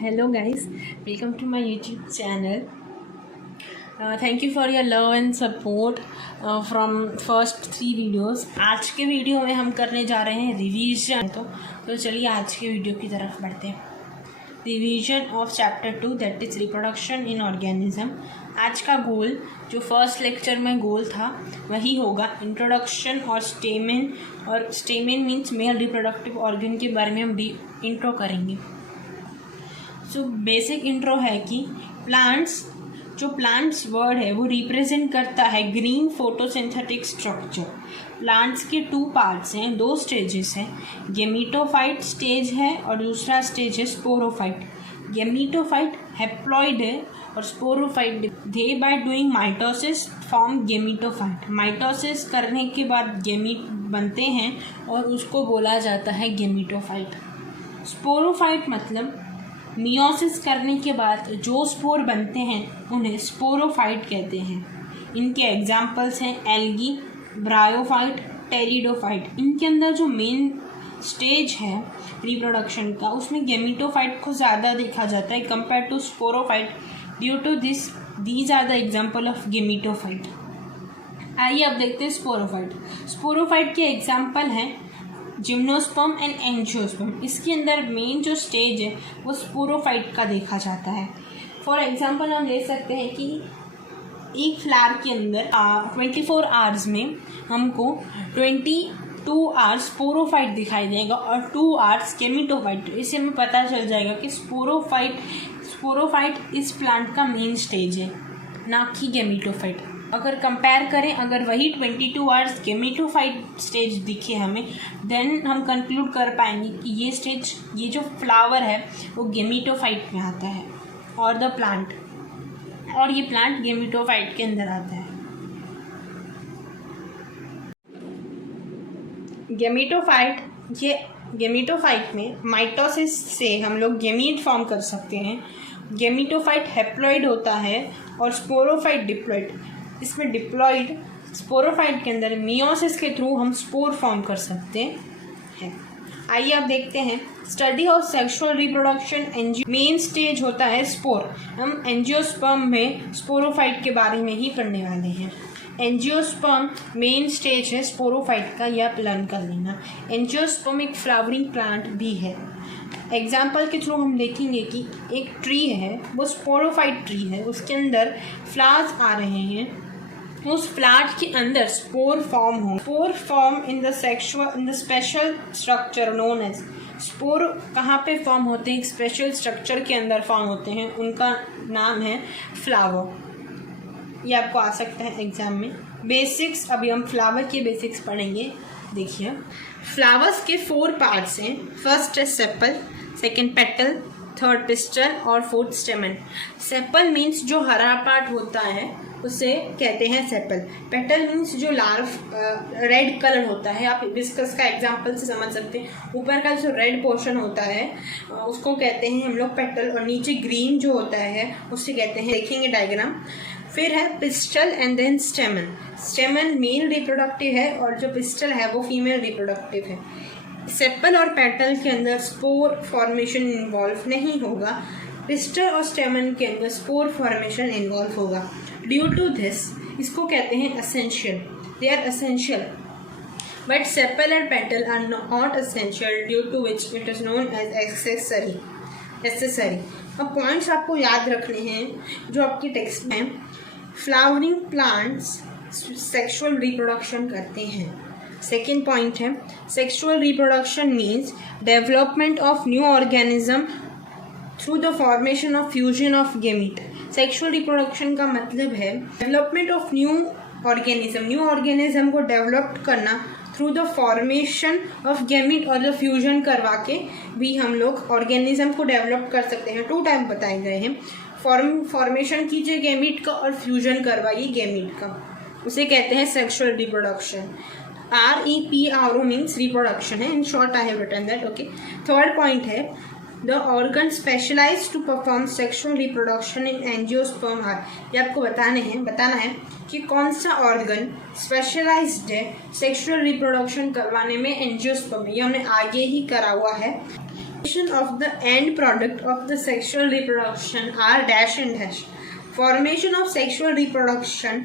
Hello guys, welcome to my YouTube channel. Thank you for your love and support from first 3 videos. आज के video में हम करने जा रहे हैं रिवीजन. तो चलिए आज के वीडियो की तरफ बढ़ते हैं. Revision of chapter 2 that is reproduction in organism. आज का गोल जो फर्स्ट लेक्चर में गोल था वही होगा इंट्रोडक्शन और स्टेमेन. और stamen means male reproductive organ के बारे में हम इंट्रो करेंगे. सो बेसिक इंट्रो है कि प्लांट्स वर्ड है वो रिप्रेजेंट करता है ग्रीन फोटोसिंथेटिक स्ट्रक्चर. प्लांट्स के 2 पार्ट्स हैं, 2 स्टेजेस हैं. गेमीटोफाइट स्टेज है और दूसरा स्टेज है स्पोरोफाइट. गेमीटोफाइट हैप्लॉइड है और sporophyte they by doing mitosis form gametophyte. Mitosis करने के बाद गेमीट बनते हैं और उसको बोला जाता है गेमीटोफाइट. स्पोरोफाइट मतलब मियोसिस करने के बाद जो स्पोर बनते हैं उन्हें स्पोरोफाइट कहते हैं. इनके एग्जाम्पल्स हैं एल्गी, ब्रायोफाइट, टेरिडोफाइट. इनके अंदर जो मेन स्टेज है रिप्रोडक्शन का उसमें गेमीटोफाइट को ज़्यादा देखा जाता है compare to sporophyte. Due to these are the example of gametophyte. आइए अब देखते हैं स्पोरोफाइट. स्पोरोफाइट के एग्जाम्पल हैं जिम्नोस्पर्म एंड एंजियोस्पर्म. इसके अंदर मेन जो स्टेज है वो स्पोरोफाइट का देखा जाता है. फॉर एग्जांपल हम ले सकते हैं कि एक फ्लावर के अंदर 24 आवर्स में हमको 22 आवर्स स्पोरोफाइट दिखाई देगा और 2 आवर्स गेमीटोफाइट. इससे हमें पता चल जाएगा कि स्पोरोफाइट इस प्लांट का मेन स्टेज है ना कि गेमीटोफाइट. अगर कंपेयर करें, अगर वही 22 आवर्स गेमीटोफाइट स्टेज दिखे हमें, देन हम कंक्लूड कर पाएंगे कि ये जो फ्लावर है वो गेमीटोफाइट में आता है और ये प्लांट गेमीटोफाइट के अंदर आता है. गेमीटोफाइट में माइटोसिस से हम लोग गेमीट फॉर्म कर सकते हैं. गेमीटोफाइट हैप्लॉइड होता है और स्पोरोफाइट डिप्लॉइड. इसमें डिप्लॉइड स्पोरोफाइट के अंदर मियोसिस के थ्रू हम स्पोर फॉर्म कर सकते हैं. आइए अब देखते हैं study of sexual reproduction. Main stage होता है स्पोर. हम एंजियोस्पर्म में स्पोरोफाइट के बारे में ही पढ़ने वाले हैं. एंजियोस्पर्म मेन स्टेज है स्पोरोफाइट का, यह प्लान कर लेना. एंजियोस्पर्म एक फ्लावरिंग प्लांट भी है. एग्जाम्पल के थ्रू हम देखेंगे कि एक ट्री है वो स्पोरोफाइट ट्री है. उसके अंदर फ्लावर्स आ रहे हैं. उस फ्लावर के अंदर स्पोर फॉर्म हो. Spore form in the special structure known as. Spore कहाँ पे फॉर्म होते हैं? एक स्पेशल स्ट्रक्चर के अंदर फॉर्म होते हैं. उनका नाम है फ्लावर. ये आपको आ सकता है एग्जाम में. बेसिक्स, अभी हम फ्लावर के बेसिक्स पढ़ेंगे. देखिए फ्लावर्स के 4 पार्ट्स हैं. फर्स्ट है sepal, second petal, third pistol और फोर्थ स्टेमन. सेपल मीन्स जो हरा पार्ट होता है उसे कहते हैं सेपल. पेटल मीन्स जो रेड कलर होता है. आप हिबिस्कस का एग्जांपल से समझ सकते हैं. ऊपर का जो रेड पोर्शन होता है उसको कहते हैं हम लोग पेटल और नीचे ग्रीन जो होता है उसे कहते हैं, देखेंगे डायग्राम. फिर है pistil and then stamen. Stamen male reproductive है और जो पिस्टल है वो फीमेल रिप्रोडक्टिव है. सेपल और पेटल के अंदर स्पोर फॉर्मेशन इन्वॉल्व नहीं होगा. पिस्टल और स्टेमन के अंदर स्पोर फॉर्मेशन इन्वॉल्व होगा. ड्यू टू दिस इसको कहते हैं essential. They are essential but sepal and petal are not essential due to which it is known as accessory. अब पॉइंट्स आपको याद रखने हैं जो आपकी टेक्स्ट में. फ्लावरिंग प्लांट्स सेक्सुअल रिप्रोडक्शन करते हैं. सेकेंड पॉइंट है sexual reproduction means development of new organism through the formation of fusion of gamete. Sexual reproduction का मतलब है डेवलपमेंट ऑफ न्यू ऑर्गेनिज्म को डेवलप करना through the formation of gamete और the fusion करवा के भी हम लोग ऑर्गेनिज्म को डेवलप कर सकते हैं. 2 टाइप बताए गए हैं. फॉर्मेशन कीजिए गेमीट का और फ्यूजन करवाइए गेमीट का, उसे कहते हैं sexual reproduction. REPRO means reproduction है. In short I have written that. Okay. Third point है the organ specialise to perform sexual reproduction in angiosperm are. ये आपको बताना है कि कौन सा ऑर्गन स्पेशलाइज्ड है सेक्सुअल रिप्रोडक्शन करवाने में एंजियोस्पर्म. ये हमने आगे ही करा हुआ है. of the end product of the sexual reproduction are dash and dash. Formation of sexual reproduction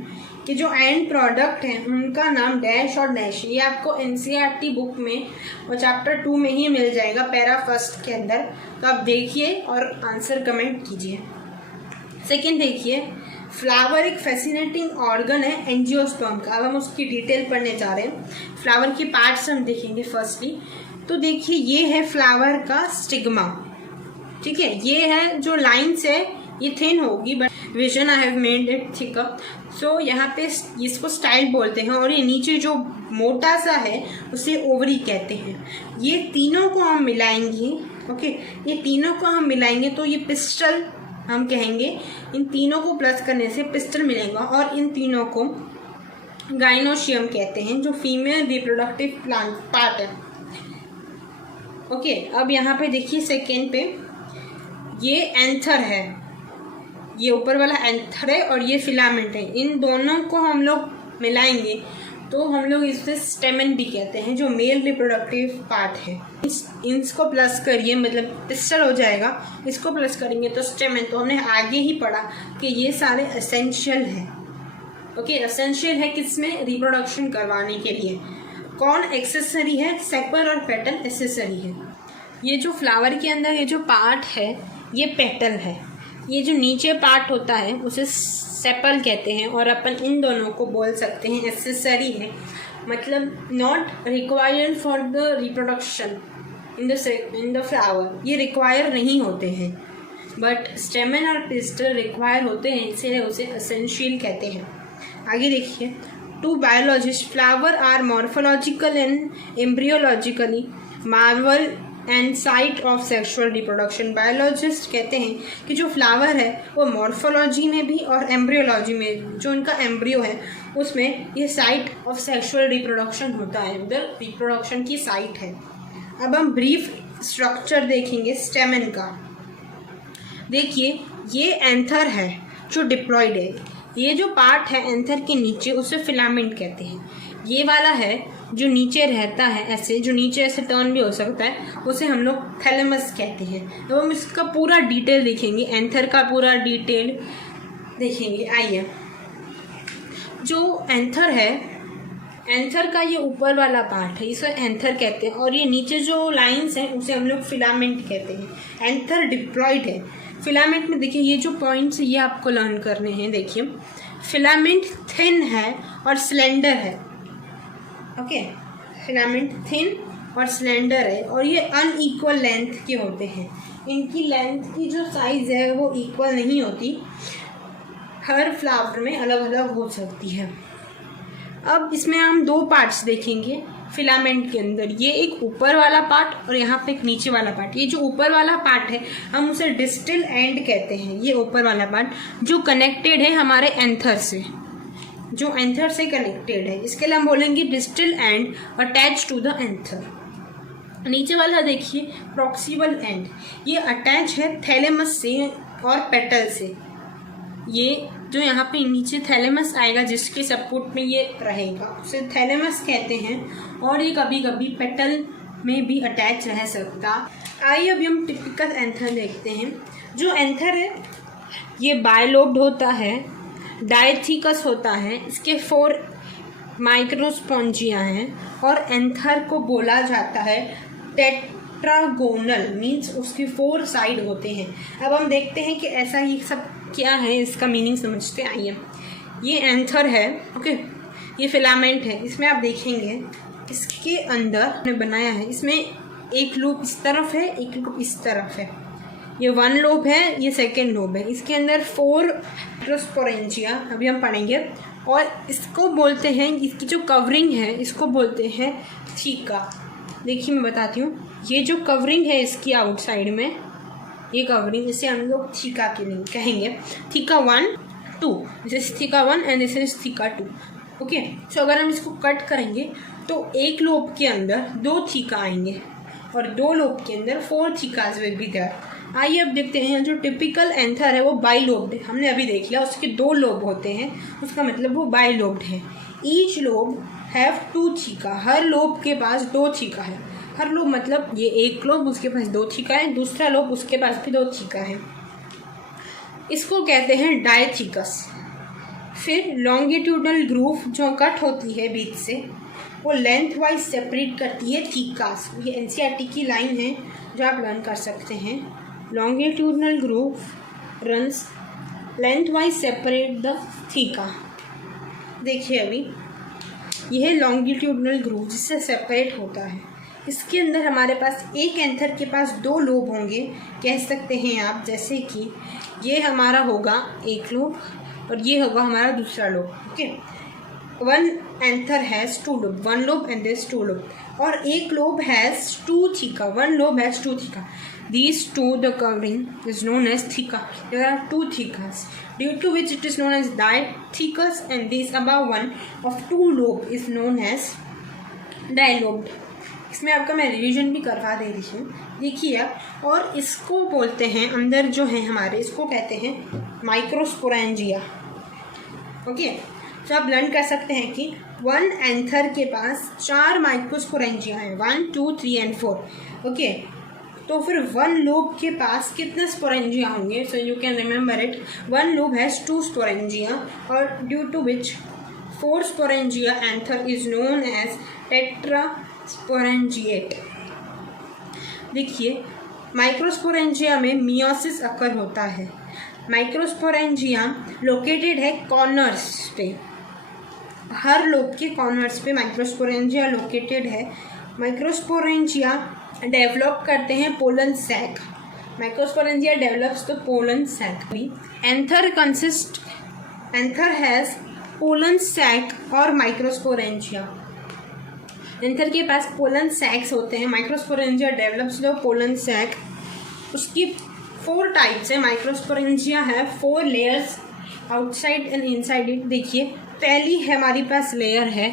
के जो एंड प्रोडक्ट हैं उनका नाम डैश और डैश। ये आपको एनसीईआरटी बुक में और चैप्टर 2 में ही मिल जाएगा, पैरा फर्स्ट के अंदर। तो आप देखिए और आंसर कमेंट कीजिए। सेकंड देखिए, फ्लावर एक फैसिनेटिंग ऑर्गन है एंजियोस्पर्म का। अब हम उसकी डिटेल पढ़ने जा रहे हैं। फ्लावर के पार्ट्स हम देखेंगे फर्स्टली। तो देखिए ये है फ्लावर का स्टिग्मा, ठीक है। ये है जो लाइन्स है ये थिन होगी, but vision I have made it thicker. So यहाँ पे इसको स्टाइल बोलते हैं। और ये नीचे जो मोटा सा है उसे ओवरी कहते हैं। ये तीनों को हम मिलाएंगे, ओके, ये तीनों को हम मिलाएंगे तो ये पिस्टल हम कहेंगे। इन तीनों को प्लस करने से पिस्टल मिलेगा। और इन तीनों को गाइनोशियम कहते हैं, जो फीमेल रिप्रोडक्टिव प्लांट पार्ट है, ओके। अब यहाँ पे देखिए सेकेंड पे ये एंथर है, ये ऊपर वाला एंथर है और ये फिलामेंट है। इन दोनों को हम लोग मिलाएंगे तो हम लोग इसे स्टेमन भी कहते हैं, जो मेल रिप्रोडक्टिव पार्ट है। इसको प्लस करिए मतलब पिस्टल हो जाएगा, इसको प्लस करेंगे तो स्टेमन। तो हमने आगे ही पढ़ा कि ये सारे एसेंशियल है, ओके। एसेंशियल है किसमें? रिप्रोडक्शन करवाने के लिए। कौन एक्सेसरी है? सेपल और पेटल एक्सेसरी है। ये जो फ्लावर के अंदर ये जो पार्ट है ये पेटल है। ये जो नीचे पार्ट होता है उसे सेपल कहते हैं। और अपन इन दोनों को बोल सकते हैं एक्सेसरी है, मतलब not required for the reproduction in the flower. ये रिक्वायर नहीं होते हैं, बट स्टेमन और पिस्टल रिक्वायर होते हैं, इसीलिए उसे एसेंशियल कहते हैं। आगे देखिए, to biologist flower are morphological and embryologically marvel and site of sexual reproduction. Biologist कहते हैं कि जो फ्लावर है वो मॉर्फोलॉजी में भी और एम्ब्रियोलॉजी में, जो उनका एम्ब्रियो है उसमें ये साइट ऑफ सेक्सुअल रिप्रोडक्शन होता है, उधर रिप्रोडक्शन की साइट है। अब हम ब्रीफ स्ट्रक्चर देखेंगे स्टेमन का। देखिए ये एंथर है जो डिप्लॉयड है। ये जो पार्ट है एंथर के नीचे उसे फिलामेंट कहते हैं। ये वाला है जो नीचे रहता है ऐसे, जो नीचे ऐसे टर्न भी हो सकता है, उसे हम लोग थैलेमस कहते हैं। अब हम इसका पूरा डिटेल देखेंगे, एंथर का पूरा डिटेल देखेंगे। आइए, जो एंथर है, एंथर का ये ऊपर वाला पार्ट है, इसे एंथर कहते हैं। और ये नीचे जो लाइंस हैं उसे हम लोग फिलामेंट कहते हैं। एंथर डिप्लॉयड है। फिलामेंट में देखिए ये जो पॉइंट्स ये आपको लर्न करने हैं। देखिए फिलामेंट थिन है और स्लेंडर है, ओके। फिलामेंट थिन और स्लेंडर है और ये अनइक्वल लेंथ के होते हैं। इनकी लेंथ की जो साइज़ है वो इक्वल नहीं होती, हर फ्लावर में अलग अलग हो सकती है। अब इसमें हम दो पार्ट्स देखेंगे फिलामेंट के अंदर। ये एक ऊपर वाला पार्ट और यहाँ पे एक नीचे वाला पार्ट। ये जो ऊपर वाला पार्ट है हम उसे डिस्टल एंड कहते हैं। ये ऊपर वाला पार्ट जो कनेक्टेड है हमारे एंथर से, जो एंथर से कनेक्टेड है, इसके लिए हम बोलेंगे distal end attach to the anther. नीचे वाला देखिए प्रॉक्सिमल एंड, ये अटैच है थैलेमस से और पेटल से। ये जो यहाँ पे नीचे थैलेमस आएगा जिसके सपोर्ट में ये रहेगा उसे थैलेमस कहते हैं। और ये कभी कभी पेटल में भी अटैच रह सकता। आइए अभी हम टिपिकल एंथर देखते हैं। जो एंथर है ये बायलोब्ड होता है, डायथिकस होता है, इसके 4 माइक्रोस्पॉन्जिया हैं और एंथर को बोला जाता है टेट्रागोनल, मीन्स उसके 4 साइड होते हैं। अब हम देखते हैं कि ऐसा ये सब क्या है, इसका मीनिंग समझते आइए। ये एंथर है, ओके। ये फिलामेंट है। इसमें आप देखेंगे इसके अंदर हमने बनाया है, इसमें एक लूप इस तरफ है, एक लूप इस तरफ है। ये 1 लोब है, ये 2nd लोब है। इसके अंदर 4 माइक्रोस्पोरेंजिया अभी हम पढ़ेंगे। और इसको बोलते हैं, इसकी जो कवरिंग है इसको बोलते हैं थीका। देखिए मैं बताती हूँ, ये जो कवरिंग है इसकी आउटसाइड में, ये कवरिंग, इसे हम लोग थीका के लिए कहेंगे। Theca 1, 2, this is theca 1 and this is theca 2, okay. So अगर हम इसको कट करेंगे तो एक लोब के अंदर 2 थीका आएंगे और 2 लोब के अंदर 4 थीकाज विल बी देयर। आइए अब देखते हैं जो टिपिकल एंथर है वो बाइलोब्ड है। हमने अभी देख लिया उसके 2 लोब होते हैं, उसका मतलब वो बाइलोब्ड है। Each lobe have 2 theca, her lobe के पास 2 थीका है। हर लोब मतलब ये एक लोब, उसके पास 2 थीका है, दूसरा लोब उसके पास भी 2 थीका है। इसको कहते हैं डायथीकस। फिर लॉन्गिट्यूडनल ग्रूव जो कट होती है बीच से, वो लेंथ वाइज सेपरेट करती है थीकास। ये एनसीईआरटी की लाइन है जो आप लर्न कर सकते हैं। Longitudinal groove runs length wise separate the theca. देखिए अभी यह है लॉन्गिट्यूडनल ग्रूव जिससे सेपरेट होता है। इसके अंदर हमारे पास एक एंथर के पास 2 लोब होंगे, कह सकते हैं आप, जैसे कि ये हमारा होगा एक लोब और ये होगा हमारा दूसरा lobe. Okay, 1 anther has 2 lobe, 1 lobe and this 2 lobe, और एक lobe has 2 theca, 1 lobe has 2 theca. These 2, the covering is known as theca. There are 2 thecas, due to which it is known as dithecus, and this above one of 2 lobe is known as dilobed. इसमें आपका मैं revision भी करवा दे रही हूँ, देखिए आप। और इसको बोलते हैं अंदर जो है हमारे, इसको कहते हैं माइक्रोस्पोरेंजिया। ओके, तो आप लर्न कर सकते हैं कि 1 एंथर के पास 4 माइक्रोस्पोरेंजिया हैं, 1, 2, 3 and 4। ओके, तो फिर 1 लोब के पास कितने स्पोरेंजिया होंगे? So you can remember it, 1 lobe has 2 sporangia, और due to which 4 sporangia anther is known as tetrasporangiate. देखिए माइक्रोस्पोरेंजिया में मियोसिस अकर होता है। माइक्रोस्पोरेंजिया लोकेटेड है कॉर्नर्स पे, हर लोब के कॉर्नर्स पे माइक्रोस्पोरेंजिया लोकेटेड है। माइक्रोस्पोरेंजिया डेवलप करते हैं pollen sac. Microsporangia develops the pollen sac. Anther has pollen sac और माइक्रोस्पोरेंजिया। एंथर के पास पोलन सैक्स होते हैं, microsporangia develops the pollen sac. उसकी 4 टाइप्स है। माइक्रोस्पोरेंजिया है 4 layers outside and inside it. देखिए पहली है हमारे पास लेयर है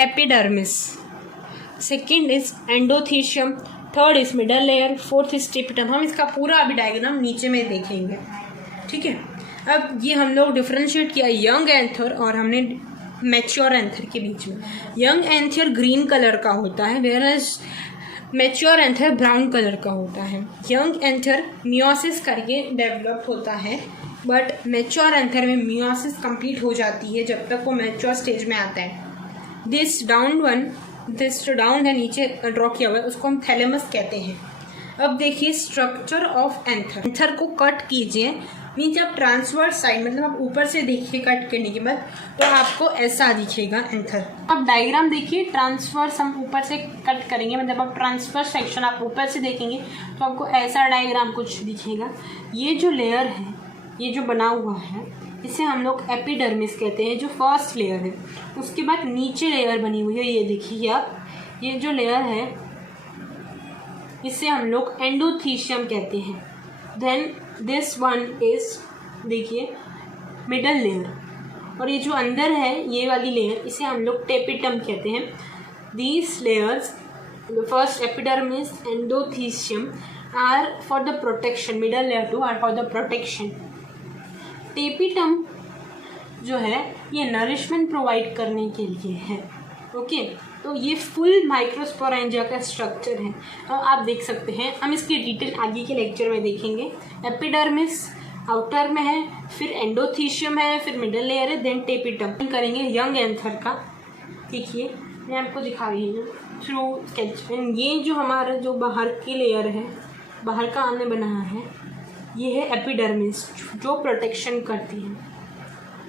epidermis, second is endothecium, third is middle layer, fourth is tapetum. हम इसका पूरा अभी डायग्राम नीचे में देखेंगे, ठीक है। अब ये हम लोग डिफ्रेंशिएट किया यंग एंथर और हमने मैच्योर एंथर के बीच में। यंग एंथर ग्रीन कलर का होता है, whereas mature anther brown colour का होता है। यंग एंथर मियोसिस करके डेवलप होता है, बट मैच्योर एंथर में मियोसिस कंप्लीट हो जाती है जब तक वो मैच्योर स्टेज में आता है। दिस डाउन है नीचे ड्रॉ किया हुआ है, उसको हम थैलेमस कहते हैं। अब देखिए स्ट्रक्चर ऑफ एंथर। एंथर को कट कीजिए, मीन्स आप ट्रांसवर्स साइड, मतलब आप ऊपर से देखिए कट करने के बाद तो आपको ऐसा दिखेगा एंथर। अब डायग्राम देखिए, ट्रांसवर्स हम ऊपर से कट करेंगे, मतलब आप ट्रांसवर्स सेक्शन आप ऊपर से देखेंगे तो आपको ऐसा डायग्राम कुछ दिखेगा। ये जो लेयर है, ये जो बना हुआ है, इसे हम लोग एपिडर्मिस कहते हैं, जो फर्स्ट लेयर है। उसके बाद नीचे लेयर बनी हुई है, ये देखिए आप, ये जो लेयर है इसे हम लोग एंडोथीशियम कहते हैं। देन दिस वन इज, देखिए, मिडल लेयर, और ये जो अंदर है ये वाली लेयर, इसे हम लोग टेपिटम कहते हैं। These layers, first epidermis, endothecium, are for the protection, middle layer 2 are for the protection. Tapetum जो है ये नरिशमेंट प्रोवाइड करने के लिए है। ओके, तो ये फुल माइक्रोस्पोरेंजिया का स्ट्रक्चर है। और आप देख सकते हैं, हम इसकी डिटेल आगे के लेक्चर में देखेंगे। एपिडर्मिस आउटर में है, फिर एंडोथीशियम है, फिर मिडल लेयर है, देन टेपिटम करेंगे यंग एंथर का। देखिए मैं आपको दिखा रही हूँ थ्रू स्केच। ये जो हमारा जो बाहर की लेयर है, बाहर का हमने बनाया है, ये है एपिडर्मिस, जो प्रोटेक्शन करती है,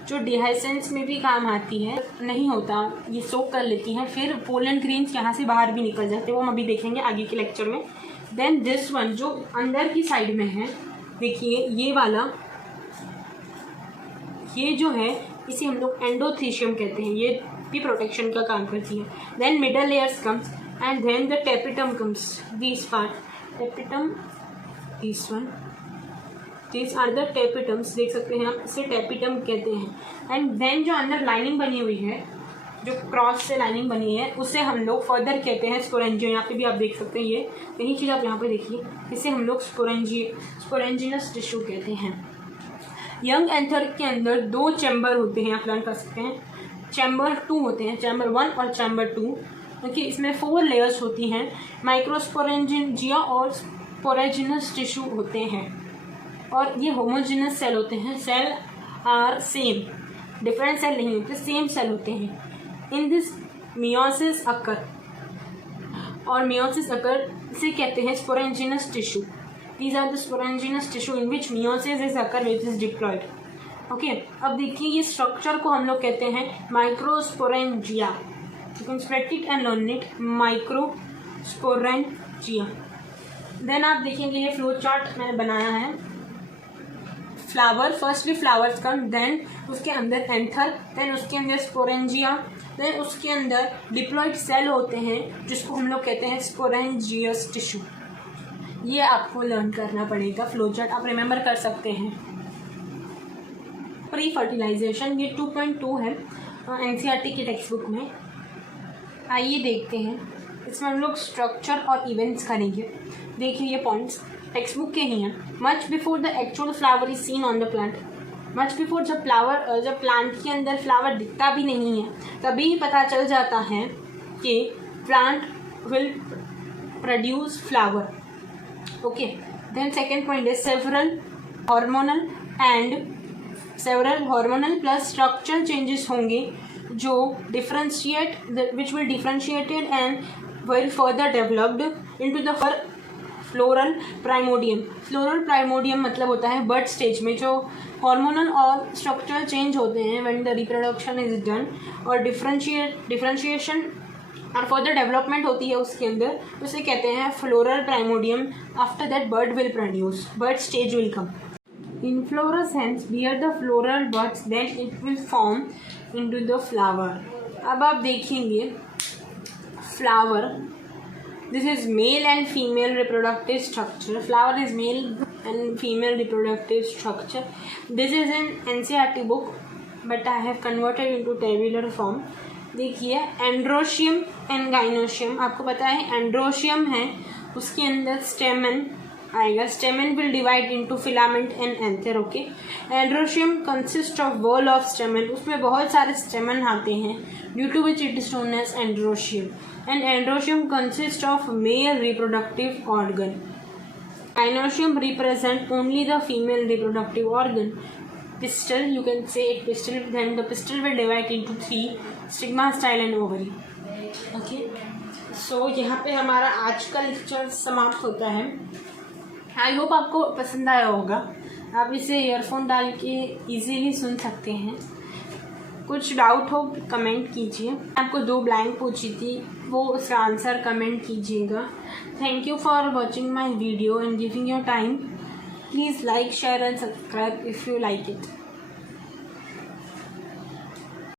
जो डिहाइसेंस में भी काम आती है। नहीं होता, ये सोक कर लेती हैं, फिर पोलन ग्रेन्स यहाँ से बाहर भी निकल जाते हैं, वो हम अभी देखेंगे आगे के लेक्चर में। देन दिस वन जो अंदर की साइड में है, देखिए ये वाला, ये जो है इसे हम लोग एंडोथीशियम कहते हैं, ये भी प्रोटेक्शन का काम करती है। Then middle layers comes and then the tapetum comes, this part tapetum, this one, this are the tapetums. देख सकते हैं आप, इसे टेपिटम कहते हैं। एंड देन जो अंदर लाइनिंग बनी हुई है, जो क्रॉस से लाइनिंग बनी है, उसे हम लोग फर्दर कहते हैं स्पोरेंजिया। यहाँ पे भी आप देख सकते हैं, ये यही चीज़ आप यहाँ पे देखिए, इसे हम लोग स्पोरेंजिनस टिश्यू कहते हैं। यंग एंथर के अंदर 2 चैम्बर होते हैं, आप लर्न कर सकते हैं। चैम्बर 2 होते हैं, चैम्बर 1 और चैम्बर 2। ओके, इसमें 4 लेयर्स होती हैं, माइक्रोस्पोरेंजिया और स्पोरेजिनस टिश्यू होते हैं, और ये होमोजिनस सेल होते हैं। Cell are same, different cell नहीं होते, सेम सेल होते हैं। इन दिस मियोसिस अकर, और मियोसिस अकर से कहते हैं sporogenous tissue. These are the sporogenous tissue in which meiosis is occur which is diploid. Okay, अब देखिए ये स्ट्रक्चर को हम लोग कहते हैं microsporangia. You can spread it and learn it, microsporangia. Then आप देखेंगे ये फ्लो चार्ट मैंने बनाया है। Flower, firstly flowers come, then उसके अंदर एंथर, देन उसके अंदर स्पोरेंजिया, देन उसके अंदर डिप्लॉयड सेल होते हैं जिसको हम लोग कहते हैं स्पोरेंजियस टिश्यू। ये आपको लर्न करना पड़ेगा, फ्लो चार्ट आप रिमेंबर कर सकते हैं। प्री फर्टिलाइजेशन ये 2.2 है एनसीईआरटी की टेक्स्ट बुक में। आइए देखते हैं, इसमें हम लोग स्ट्रक्चर और इवेंट्स करेंगे। देखिए ये पॉइंट्स टेक्स्ट बुक के ही हैं। Much before the actual flower is seen on the plant, much before जब प्लांट के अंदर फ्लावर दिखता भी नहीं है तभी पता चल जाता है कि plant will produce flower. Okay, then second point is several hormonal plus structural changes होंगे जो differentiate which will differentiated and will further developed into the floral primordium. Floral primordium मतलब होता है बर्ड स्टेज में जो हार्मोनल और structural change होते हैं when the reproduction is done, और डिफरेंशिएशन और फर्दर डेवलपमेंट होती है उसके अंदर, उसे कहते हैं floral primordium. After that bird will produce, bird stage will come. Inflorescence bear the floral buds, then it will form into the flower. अब आप देखेंगे flower, this is male and female reproductive structure. Flower is male and female reproductive structure. This is an NCERT book but I have converted into tabular form. देखिए androecium and gynoecium, आपको पता है androecium है उसके अंदर stamen आएगा, stamen will divide into filament and anther. Okay, androecium consist of whorl of stamen, उसमें बहुत सारे स्टेमन आते हैं due to which it is known as androecium. And androecium consist of male reproductive organ, gynoecium represent only the female reproductive organ. pistil, you can say it pistil, then the pistil will divide into 3, stigma, style and ovary. Okay, so यहाँ पे हमारा आज का lecture समाप्त होता है। I hope आपको पसंद आया होगा। आप इसे ईयरफोन डाल के इजीली सुन सकते हैं। कुछ डाउट हो कमेंट कीजिए। आपको 2 ब्लैंक पूछी थी, वो उसका आंसर कमेंट कीजिएगा। Thank you for watching my video and giving your time. Please like, share and subscribe if you like it.